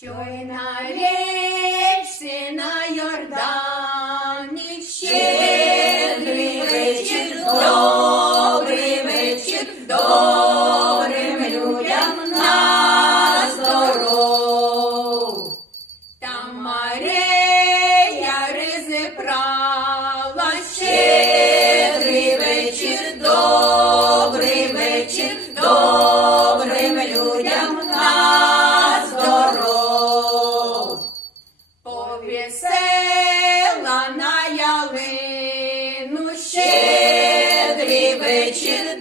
що й на на Йордані щедрий вечір, добрий вечір, добрим людям на здоров. Там Марія ризи прала, щедрий вечір, добрий вечір, добрим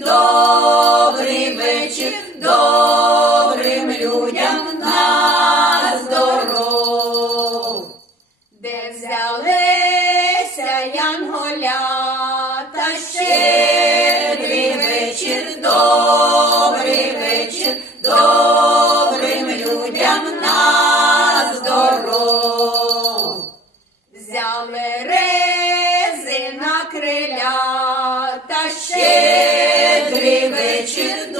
добрий вечір, добрим людям на здоров. Де взялися янголята, щедрий вечір, добрий вечір, добрим людям на здоров. Взяли рези на крилята, вечір,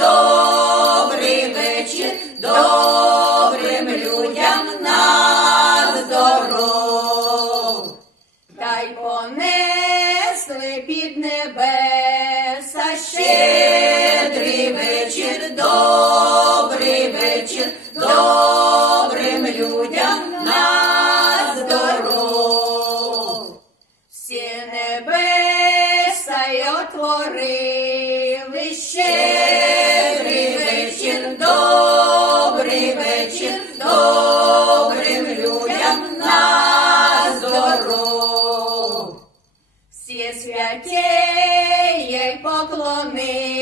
добрий вечір, добрим людям на здоров. Та й понесли під небеса, щедрий вечір, добрий вечір, добрим людям на здоров. Всі небеса й отворили, вечір, добрим людям на здоров. Всі святєє поклонили,